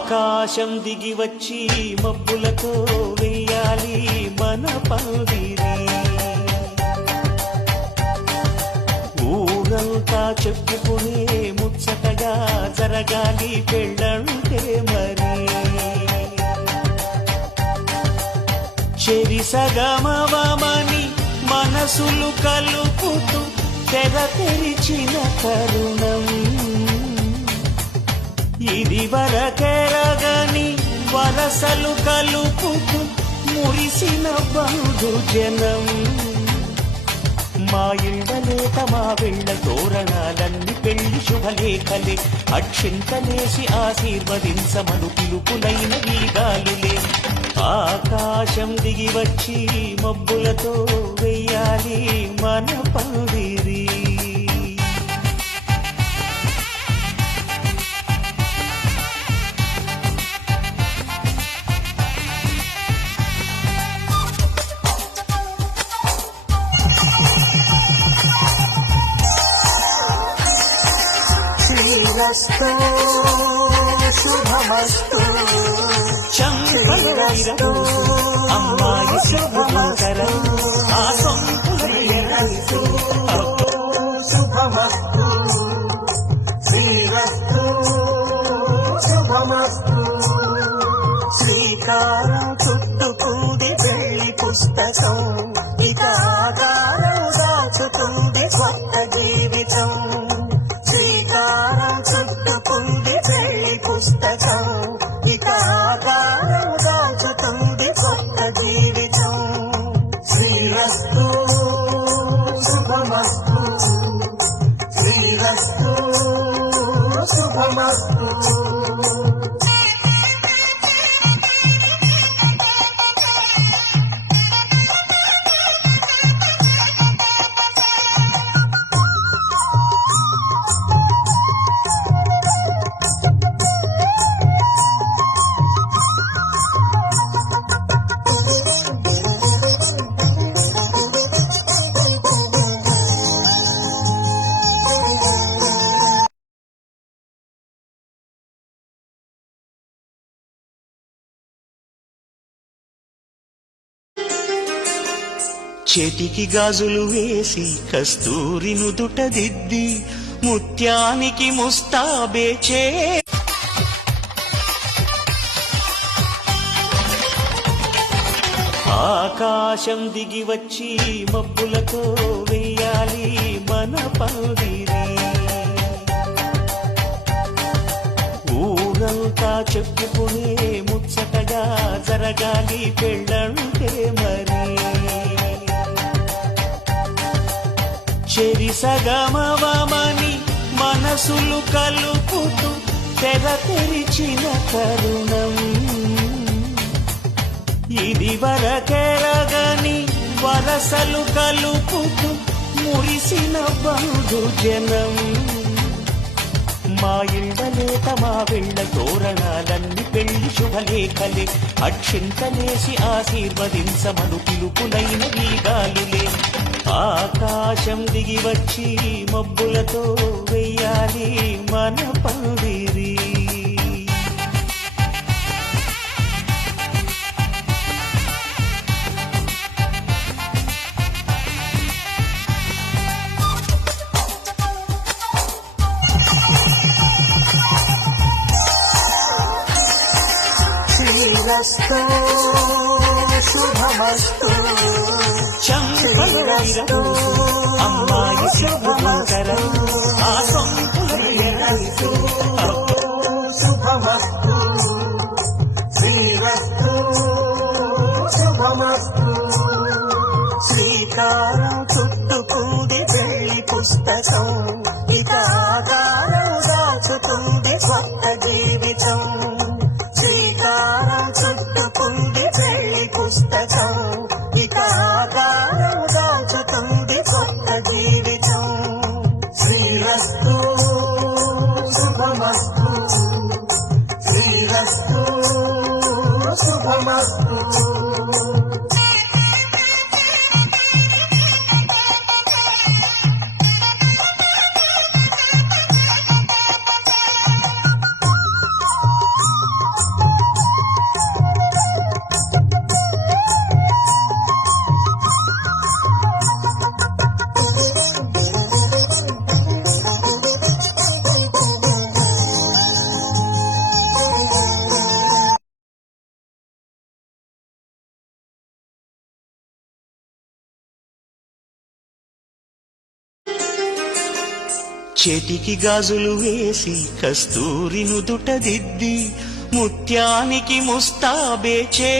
ఆకాశం దిగి వచ్చి మబ్బులతో వెయ్యాలి మన పందిరి. ఊరంతా చెప్పుకునే ముచ్చటగా జరగాలి పెళ్ళంటే మరి. చెరిసగమవమని మనసులు కలుపుతూ తెర తెరిచిన తరుణం ఇది వరకెరగని వరసలు కలుపుతూ మురిసిన బంధుజనం. మా ఇళ్ళలేత మా వెళ్ళ తోరణాలన్నీ పెళ్లి శుభలేఖలే. అక్షింతలేసి ఆశీర్వదించమను పిలుపులైన గీతాలులే. ఆకాశం దిగి వచ్చి మబ్బులతో వెయ్యాలి మన పందిరి. శ్రీరస్తు శుభమస్తు చంద్రస్తు అమ్మాయి శుభమంతరం ఆ సొంతులస్తు శుభమస్తు శ్రీరస్తు శుభమస్తు. శ్రీకారం చుట్టుకుంది పెళ్లి పుస్తకం ఇక ఆకారం దాచుతుంది కొత్త జీవితం. శ్రీకారం చుట్టుకుంది పెళ్లి పుస్తకం ఇక ఆకారం దాచుతుంది కొత్త జీవితం. శ్రీరస్తు శుభమస్తు శ్రీరస్తు శుభమస్తు. చేతికి గాజులు వేసి కస్తూరి నుదుట దిద్ది ముత్యానికి ముస్తాబే చే. ఆకాశం దిగి వచ్చి మబ్బులతో వెయ్యాలి మన పందిరి. ఊరంతా చెప్పుకునే ముచ్చటగా జరగాలి పెళ్ళంటే మరి. చెరిసగమవమని మనసులు కలుపుతూ తెర తెరిచిన తరుణం ఇది వరకెరగని వరసలు కలుపుతూ మురిసిన బంధుజనం. మా ఇళ్ళలేత మా వెళ్ళ తోరణాలన్నీ పెళ్లి శుభలేఖలే. అక్షింతలేసి ఆశీర్వదించమను పిలుపులైన గీతాలులే. ఆకాశం దిగి వచ్చి మబ్బులతో వెయ్యాలి మన పందిరి. శ్రీరస్తు శుభమస్తు చంద్రస్తు అమ్మాయి శుభమంతరం ఆ సొంతులస్తు శుభమస్తు శ్రీరస్తు శుభమస్తు. శ్రీకారం చుట్టుకుంది పెళ్లి పుస్తకం ఇక ఆకారం దాచుతుంది కొత్త జీవితం. శ్రీకారం చుట్టుకుంది పెళ్లి పుస్తకం ఇక ఆకారం దాచుతుంది కొత్త జీవితం. శ్రీరస్తు శుభమస్తు శ్రీరస్తు శుభమస్తు. చేతికి గాజులు వేసి కస్తూరి నుదుట దిద్ది ముత్యానికి ముస్తాబే చే